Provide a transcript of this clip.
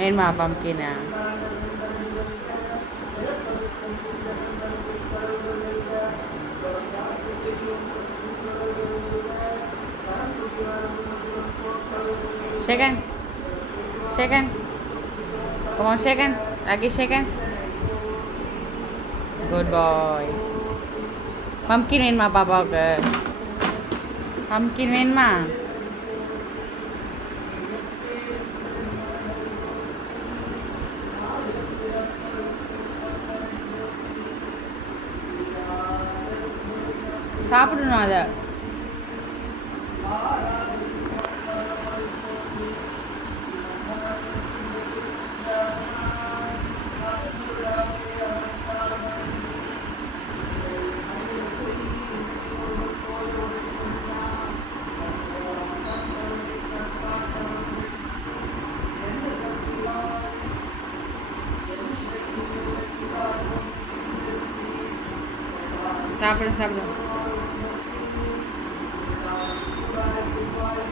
வேணுமா பம்கினா? Second. Second. Come on, second. Lagi second. Good boy. Pumpkin வேணுமா பாப்பாவுக்கு? Pumpkin வேணுமா? சாப்பிடணும் அதை. சாப்பிடும் சாப்பிடும்.